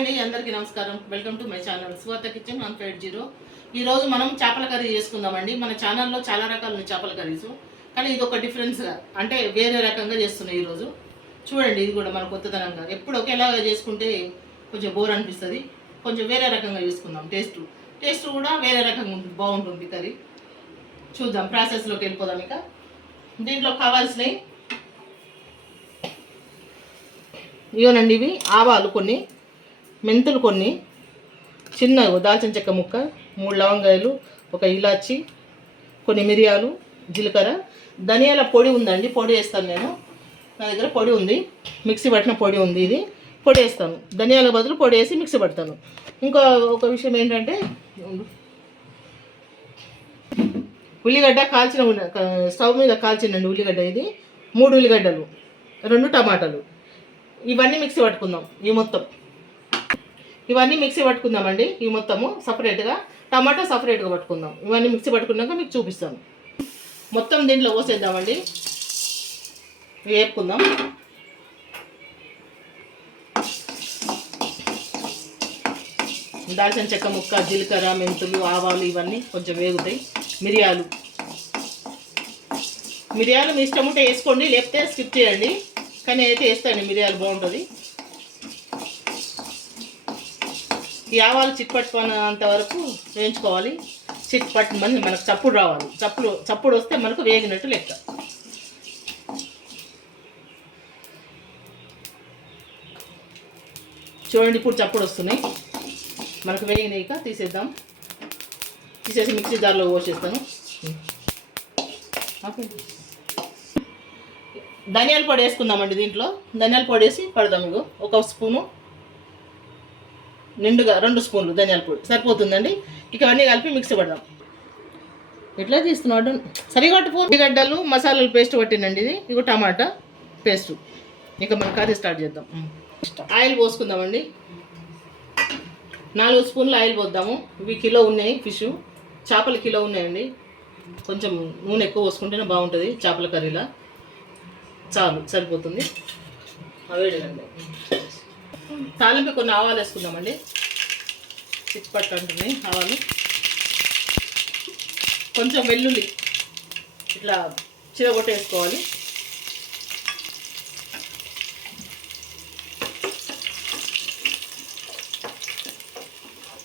అండి అందరికీ నమస్కారం. Welcome to my channel Swatha kitchen one five zero ఈ రోజు మనం చేపల కర్రీ చేసుకుందామండి. మన ఛానల్లో చాలా రకాల ఉన్నాయి చేపల కర్రీస్. కానీ ఇది ఒక డిఫరెన్స్గా అంటే వేరే రకంగా చేస్తున్నాయి ఈరోజు చూడండి ఇది కూడా మన కొత్తదనంగా. ఎప్పుడు ఒకేలాగా చేసుకుంటే కొంచెం బోర్ అనిపిస్తుంది. కొంచెం వేరే రకంగా చేసుకుందాం టేస్ట్ టేస్ట్ కూడా వేరే రకంగా ఉంటుంది బాగుంటుంది కర్రీ. చూద్దాం ప్రాసెస్లోకి వెళ్ళిపోదాం ఇక. దీంట్లో కావాల్సినవి ఇవనండి ఇవి ఆవాలు కొన్ని. మెంతులు కొన్ని చిన్న దాల్చిన చెక్క ముక్క మూడు లవంగాయలు ఒక ఇలాచి కొన్ని మిరియాలు జీలకర్ర. ధనియాల పొడి ఉందండి పొడి వేస్తాను నేను. నా దగ్గర పొడి ఉంది మిక్సీ పట్టిన పొడి ఉంది ఇది పొడి వేస్తాను. ధనియాల బదులు పొడి వేసి మిక్సీ పడతాను. ఇంకో ఒక విషయం ఏంటంటే ఉల్లిగడ్డ కాల్చిన స్టవ్ మీద కాల్చిందండి ఉల్లిగడ్డ ఇది మూడు ఉల్లిగడ్డలు రెండు టమాటాలు. ఇవన్నీ మిక్సీ పట్టుకుందాం ఈ మొత్తం. ఇవన్నీ మిక్సీ పట్టుకుందామండి. ఈ మొత్తము సపరేట్గా. టమాటా సపరేట్గా పట్టుకుందాం. ఇవన్నీ మిక్సీ పట్టుకున్నాక మీకు చూపిస్తాను. మొత్తం దీంట్లో పోసేద్దామండి. వేపుకుందాం. దాల్చిన చెక్క ముక్క జీలకర్ర మెంతులు ఆవాలు ఇవన్నీ కొంచెం వేగుతాయి. మిరియాలు. మిరియాలు మీ ఇష్టం ఉంటే వేసుకోండి లేకపోతే స్కిప్ చేయండి. కానీ అయితే వేస్తాను మిరియాలు బాగుంటుంది. ఈ ఆవాలు చిట్పట్టుకున్నంత వరకు వేయించుకోవాలి. చిట్పట్టు మంది మనకు చప్పుడు రావాలి. చప్పుడు చప్పుడు వస్తే మనకు వేగినట్టు లెక్క. చూడండి ఇప్పుడు చప్పుడు వస్తున్నాయి. మనకు వేగినాక తీసేద్దాం. తీసేసి మిక్సీ జార్లో పోసేస్తాను. ధనియాల పొడి వేసుకుందామండి దీంట్లో. ధనియాల పొడి వేసి పడదాం ఇగో. ఒక స్పూను. నిండుగా రెండు స్పూన్లు ధనియాల పొడి. సరిపోతుందండి? ఇక అవన్నీ కలిపి మిక్సీ పడదాం. ఎట్లా తీస్తున్నాడు సరిగట్టు పో ఉల్లిగడ్డలు మసాలాలు పేస్ట్ పట్టినండి ఇది. ఇక టమాటా పేస్ట్. ఇక మనం కర్రీ స్టార్ట్ చేద్దాం. ఆయిల్ పోసుకుందామండి. నాలుగు స్పూన్లు ఆయిల్ పోద్దాము. ఇవి కిలో ఉన్నాయి ఫిష్. చేపలు కిలో ఉన్నాయండి. కొంచెం నూనె ఎక్కువ పోసుకుంటేనే బాగుంటుంది చేపల కర్రీలా. చాలు సరిపోతుంది. అవేడండి. తాలింపు కొన్ని ఆవాలు వేసుకుందామండి. చిట్పట్టు అంటున్నాయి ఆవాలు. కొంచెం వెల్లుల్లి ఇట్లా చిరగొట్టేసుకోవాలి.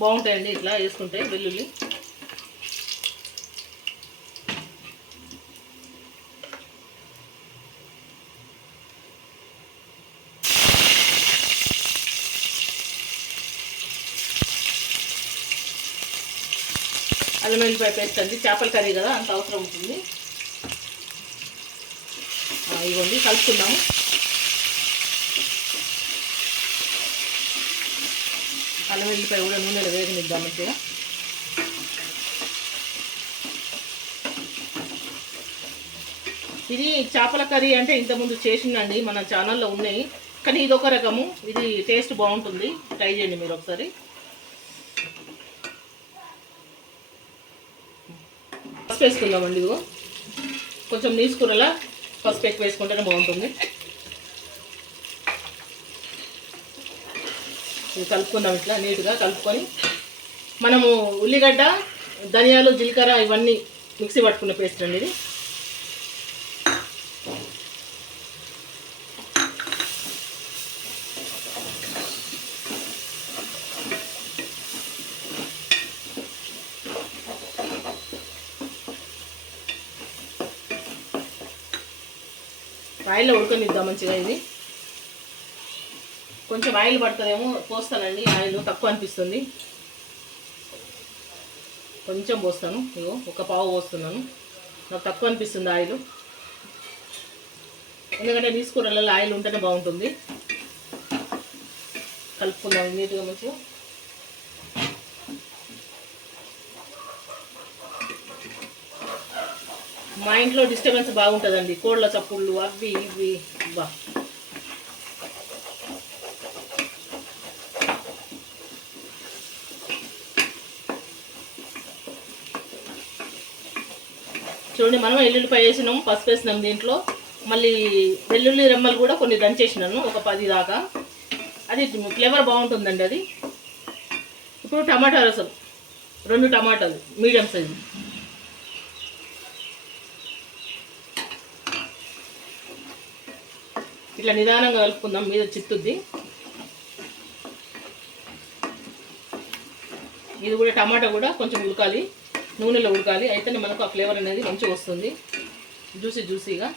బాగుంటాయండి ఇట్లా వేసుకుంటే వెల్లుల్లి. అల్లం వెల్లిపాయ పేస్ట్ అండి. చేపల కర్రీ కదా అంత అవసరం ఉంటుంది. ఇవ్వండి కలుపుకుందాము. అల్లం వెల్లిపాయ కూడా నూనెలో వేగనిద్దాం మంచిగా. ఇది చేపల కర్రీ అంటే ఇంతకుముందు చేసిందండి మన ఛానల్లో ఉన్నాయి. కానీ ఇది ఒక రకము. ఇది టేస్ట్ బాగుంటుంది. ట్రై చేయండి మీరు ఒకసారి. పసుపు వేసుకుందామండి ఇదిగో. కొంచెం నీసుకూరలా పసుపు ఎక్కువ వేసుకుంటేనే బాగుంటుంది. కలుపుకుందాం ఇట్లా నీట్గా కలుపుకొని. మనము ఉల్లిగడ్డ ధనియాలు జీలకర్ర ఇవన్నీ మిక్సీ పట్టుకున్న పేస్ట్ అండి ఇది. ఆయిల్లో ఉడకనిద్దాం మంచిగా ఇది. కొంచెం ఆయిల్ పడుతుందేమో పోస్తానండి. ఆయిల్ తక్కువ అనిపిస్తుంది. కొంచెం పోస్తాను. ఇగో ఒక పావు పోస్తున్నాను. నాకు తక్కువ అనిపిస్తుంది ఆయిల్. ఎందుకంటే తీసుకురాలలో ఆయిల్ ఉంటేనే బాగుంటుంది. కలుపుకుందాం నీట్గా మంచిగా. మా ఇంట్లో డిస్టర్బెన్స్ బాగుంటుందండి. కోళ్ళ చప్పుళ్ళు అవి ఇవి. బా. చూడండి మనం ఎల్లుల్లిపై వేసినాం పసుపు వేసినాం దీంట్లో. మళ్ళీ వెల్లుల్లి రెమ్మలు కూడా కొన్ని దంచేసినాను ఒక పది దాకా. అది ఫ్లేవర్ బాగుంటుందండి అది. ఇప్పుడు టమాటా రసం. రెండు టమాటాలు మీడియం సైజు. ఇట్లా నిదానంగా కలుపుకుందాం మీద చిత్తుద్ది ఇది కూడా టమాటా కూడా కొంచెం ఉడకాలి నూనెలో ఉడకాలి అయితేనే మనకు ఆ ఫ్లేవర్ అనేది మంచిగా వస్తుంది. జ్యూసీ జ్యూసీగా.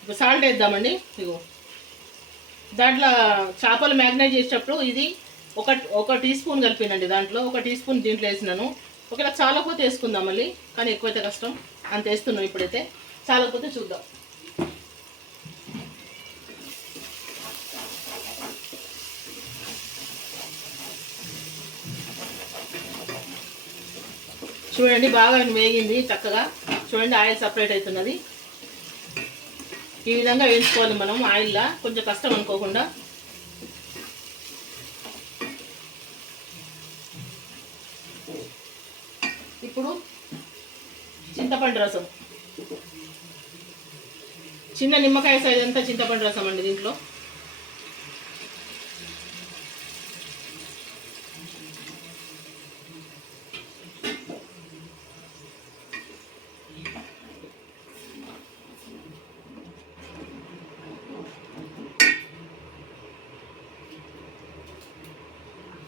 ఇప్పుడు సాల్ట్ వేద్దామండి ఇగో. దాంట్లో చేపలు మ్యాగ్నైజ్ చేసేటప్పుడు ఇది ఒక ఒక టీ స్పూన్ కలిపినండి దాంట్లో ఒక టీ స్పూన్ దీంట్లో వేసినాను. ఒకవేళ చాలకపోతే వేసుకుందాం మళ్ళీ కానీ ఎక్కువైతే కష్టం. అంత వేస్తున్నాం ఇప్పుడైతే. చాలకపోతే చూద్దాం. చూడండి బాగా వేగింది చక్కగా. చూడండి ఆయిల్ సపరేట్ అవుతున్నది. ఈ విధంగా వేయించుకోవాలి మనం ఆయిల్లా. కొంచెం కష్టం అనుకోకుండా ఇప్పుడు చింతపండు రసం. చిన్న నిమ్మకాయ సైజ్ అంతా చింతపండు రసం అండి దీంట్లో.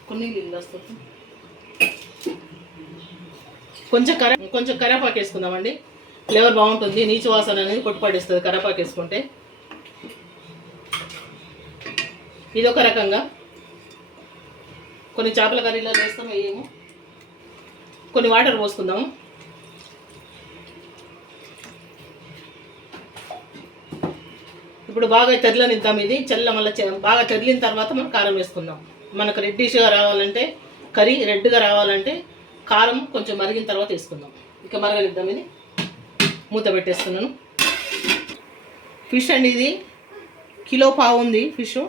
కొన్ని నీళ్ళు వస్తుంది కొంచెం కర కొంచెం కరేపాకు వేసుకుందామండి. ఫ్లేవర్ బాగుంటుంది. నీచు వాసన అనేది కొట్టుపడేస్తుంది కరేపాకు వేసుకుంటే. ఇది ఒక రకంగా. కొన్ని చేపల కర్రీలో వేస్తాం వేయము కొన్ని వాటర్ పోసుకుందాము. ఇప్పుడు బాగా తెరలనిద్దాం ఇది. చల్ల మళ్ళీ బాగా తెరిలిన తర్వాత మనం కారం వేసుకుందాం. మనకు రెడ్డిష్గా రావాలంటే కర్రీ రెడ్గా రావాలంటే కారం కొంచెం మరిగిన తర్వాత వేసుకుందాం. ఇక మరగనిద్దాం ఇది మూత పెట్టేస్తున్నాను. ఫిష్ అండి ఇది. కిలో పావు ఉంది ఫిష్.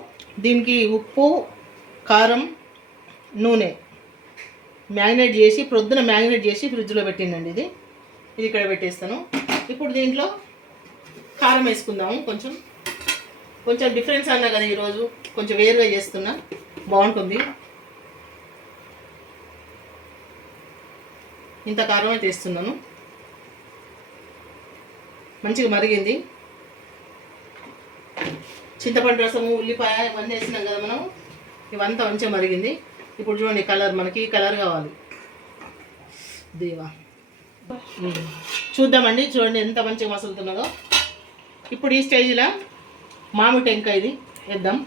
దీనికి ఉప్పు కారం నూనె మ్యారినేట్ చేసి ప్రొద్దున మ్యారినేట్ చేసి ఫ్రిడ్జ్లో పెట్టిందండి ఇది. ఇది ఇక్కడ పెట్టేస్తాను. ఇప్పుడు దీంట్లో కారం వేసుకుందాము కొంచెం. కొంచెం డిఫరెన్స్ అన్నా కదా ఈరోజు. కొంచెం వేరుగా చేస్తున్నా. బాగుంటుంది. ఇంత కారం అయితే వేస్తున్నాను. మంచిగా మరిగింది. చింతపండు రసము ఉల్లిపాయ ఇవన్నీ వేసినాం కదా మనం. ఇవంతా మంచిగా మరిగింది. ఇప్పుడు చూడండి కలర్ మనకి ఈ కలర్ కావాలి. దేవా. చూద్దామండి చూడండి ఎంత మంచిగా మసులుతున్నదో. ఇప్పుడు ఈ స్టేజ్లో మామిడి టెంకాయ ఇది వేద్దాం.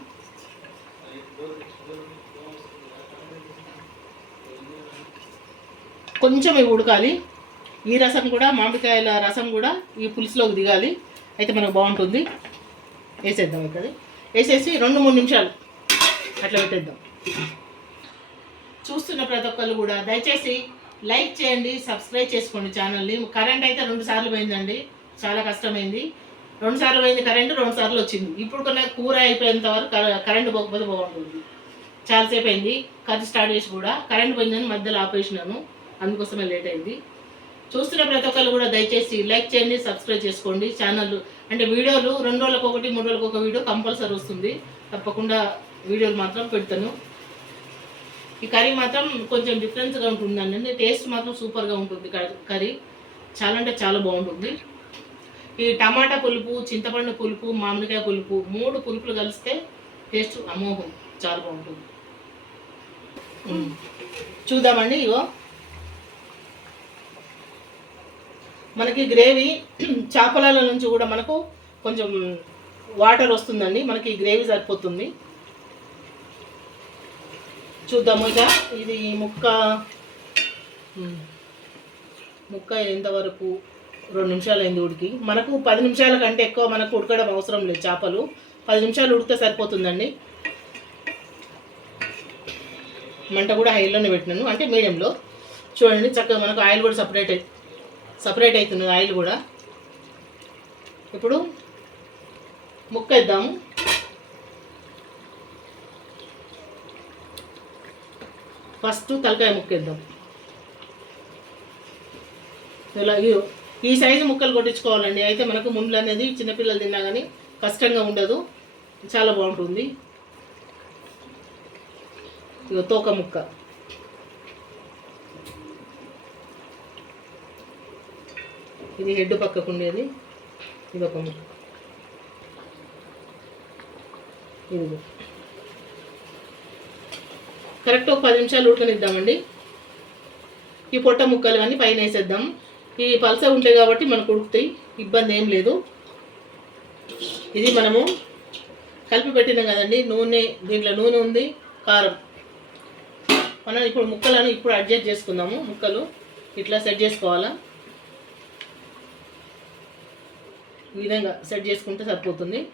కొంచెం ఉడకాలి. ఈ రసం కూడా మామిడికాయల రసం కూడా ఈ పులుసులోకి దిగాలి. అయితే మనకు బాగుంటుంది. వేసేద్దాం ఇక్కడ వేసేసి రెండు మూడు నిమిషాలు అట్లా పెట్టేద్దాం. చూస్తున్న ప్రతి ఒక్కరు కూడా దయచేసి లైక్ చేయండి సబ్స్క్రైబ్ చేసుకోండి ఛానల్ని. కరెంట్ అయితే రెండు సార్లు పోయిందండి. చాలా కష్టమైంది. రెండు సార్లు పోయింది కరెంట్ రెండు సార్లు వచ్చింది. ఇప్పుడు కొన్ని కూర అయిపోయేంత వరకు కరెంట్ పోకపోతే బాగుంటుంది. చాలాసేపు అయింది. కర్రీ స్టార్ట్ చేసి కూడా కరెంట్ పోయిందని మధ్యలో ఆపేసినాను. అందుకోసమే లేట్ అయింది. చూస్తున్న ప్రతి ఒక్కరు కూడా దయచేసి లైక్ చేయండి సబ్స్క్రైబ్ చేసుకోండి. ఛానల్ అంటే వీడియోలు రెండు రోజులకు ఒకటి మూడు రోజులకు ఒక వీడియో కంపల్సరీ వస్తుంది. తప్పకుండా వీడియోలు మాత్రం పెడతాను. ఈ కర్రీ మాత్రం కొంచెం డిఫరెన్స్గా ఉంటుందండి. టేస్ట్ మాత్రం సూపర్గా ఉంటుంది కర్రీ- కర్రీ. చాలా అంటే చాలా బాగుంటుంది. ఈ టమాటా పులుపు చింతపండు పులుపు మామిడికాయ పులుపు మూడు పులుపులు కలిస్తే టేస్ట్ అమోఘం. చాలా బాగుంటుంది. చూద్దామండి ఇగో. మనకి గ్రేవీ చేపల నుంచి కూడా మనకు కొంచెం వాటర్ వస్తుందండి. మనకి గ్రేవీ సరిపోతుంది. చూద్దాము ఇక. ఇది ముక్క. ముక్క ఎంతవరకు రెండు నిమిషాలు అయింది ఉడికి. మనకు పది నిమిషాల కంటే ఎక్కువ మనకు ఉడకడం అవసరం లేదు చేపలు. పది నిమిషాలు ఉడికితే సరిపోతుందండి. మంట కూడా హైలోనే పెట్టినాను. అంటే మీడియంలో. చూడండి చక్కగా మనకు ఆయిల్ కూడా సపరేట్ సపరేట్ అవుతున్నది ఆయిల్ కూడా. ఇప్పుడు ముక్క వేద్దాము ఫస్ట్ తలకాయ ముక్కేద్దాం. ఇలా ఈ సైజు ముక్కలు కొట్టించుకోవాలండి. అయితే మనకు ముండ్లు అనేది చిన్నపిల్లలు తిన్నా కానీ కష్టంగా ఉండదు. చాలా బాగుంటుంది. ఇగో తోక ముక్క. ఇది హెడ్ పక్కకు ఉండేది. ఇది ఒక ముక్క. కరెక్ట్ ఒక పది నిమిషాలు ఉడకనిద్దామండి. ఈ పొట్ట ముక్కలు కానీ పైన వేసేద్దాం. ఈ పలస ఉంటాయి కాబట్టి మనకు ఉడుకుతాయి. ఇబ్బంది ఏం లేదు. ఇది మనము కలిపి పెట్టినాం కదండి. నూనె దీంట్లో నూనె ఉంది కారం. మనం ఇప్పుడు ముక్కలను ఇప్పుడు అడ్జస్ట్ చేసుకుందాము. ముక్కలు ఇట్లా సెట్ చేసుకోవాలా? ఈ విధంగా సెట్ చేసుకుంటే సరిపోతుంది.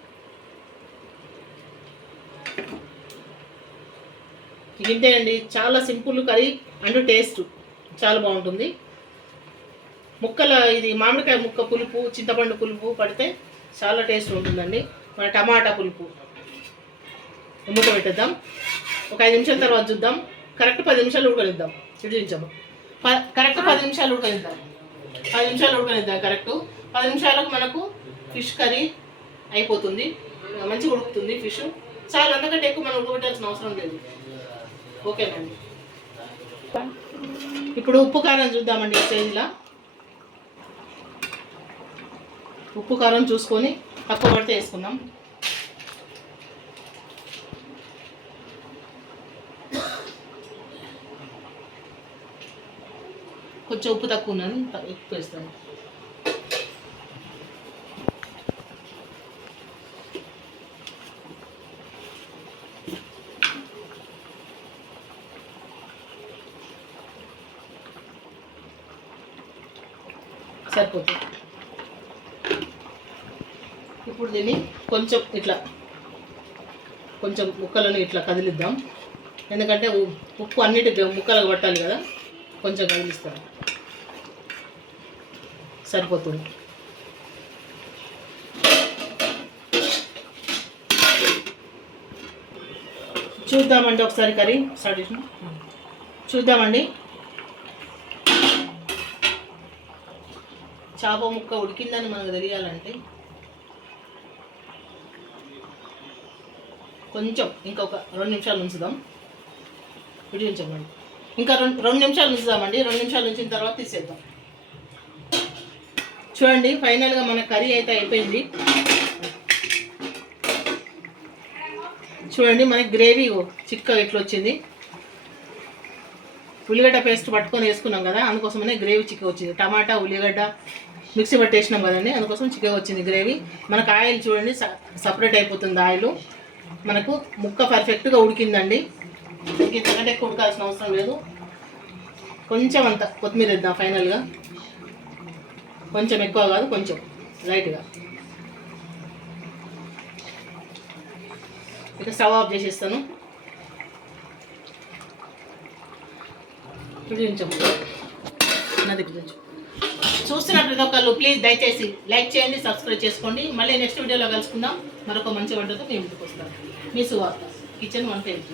ఇంతేనండి చాలా సింపుల్ కర్రీ అండ్ టేస్ట్ చాలా బాగుంటుంది. ముక్కల ఇది మామిడికాయ ముక్క పులుపు చింతపండు పులుపు పడితే చాలా టేస్ట్ ఉంటుందండి. మన టమాటా పులుపు. మూత పెట్టేద్దాం. ఒక ఐదు నిమిషాల తర్వాత చూద్దాం. కరెక్ట్ పది నిమిషాలు ఉడకనిద్దాం. చూపించాము ప- కరెక్ట్ పది నిమిషాలు ఉడకనిద్దాం. పది నిమిషాలు ఉడకనిద్దాం కరెక్ట్. పది నిమిషాలకు మనకు ఫిష్ కర్రీ అయిపోతుంది. మంచిగా ఉడుకుతుంది ఫిష్. చాలా అందుకంటే ఎక్కువ మనం ఉడకబెట్టాల్సిన అవసరం లేదు. ఓకేనండి ఇప్పుడు ఉప్పు కారం చూద్దామండి స్టేజ్లో ఉప్పు కారం చూసుకొని తక్కువ పడితే వేసుకుందాం. కొంచెం ఉప్పు తక్కువ ఉన్నది ఎక్కువ వేస్తాను. సరిపోతుంది. ఇప్పుడు దీన్ని కొంచెం ఇట్లా కొంచెం ముక్కలను ఇట్లా కదిలిద్దాం. ఎందుకంటే ఉప్పు అన్నిటి ముక్కలకు పట్టాలి కదా కొంచెం కదిలిస్తాను సరిపోతుంది. చూద్దామండి ఒకసారి కర్రీ స్టార్ట్ చేసిన. చూద్దామండి. చేప ముక్క ఉడికిందని మనకు తెలియాలంటే కొంచెం ఇంకొక రెండు నిమిషాలు ఉంచుదాం. విడిపించమండి ఇంకా రెండు రెండు నిమిషాలు ఉంచుదామండి. రెండు నిమిషాలు ఉంచిన తర్వాత తీసేద్దాం. చూడండి ఫైనల్గా మన కర్రీ అయితే అయిపోయింది. చూడండి మనకి గ్రేవీ చిక్కగా ఇట్లా వచ్చింది? ఉల్లిగడ్డ పేస్ట్ పట్టుకొని వేసుకున్నాం కదా అందుకోసమనే గ్రేవీ చిక్క వచ్చింది. టమాటా ఉల్లిగడ్డ మిక్సీ పట్టేసినాం కదండి. అందుకోసం చిక్కగా వచ్చింది గ్రేవీ. మనకు ఆయిల్ చూడండి సపరేట్ అయిపోతుంది ఆయిల్. మనకు ముక్క పర్ఫెక్ట్గా ఉడికిందండి. ఇంతకంటే ఎక్కువ ఉడకాల్సిన అవసరం లేదు. కొంచెం అంత కొత్తిమీర ఇద్దాం ఫైనల్గా. కొంచెం ఎక్కువ కాదు కొంచెం లైట్గా. ఇక స్టవ్ ఆఫ్ చేసేస్తాను. చూపించము నది గురించి. చూస్తున్న ప్రతి ఒక్కళ్ళు ప్లీజ్ దయచేసి లైక్ చేయండి సబ్స్క్రైబ్ చేసుకోండి. మళ్ళీ నెక్స్ట్ వీడియోలో కలుసుకుందాం. మరొక మంచి వంటతో మేము ఇంటికి వస్తాం. మీ సువార్త కిచెన్ వన్ పేజ్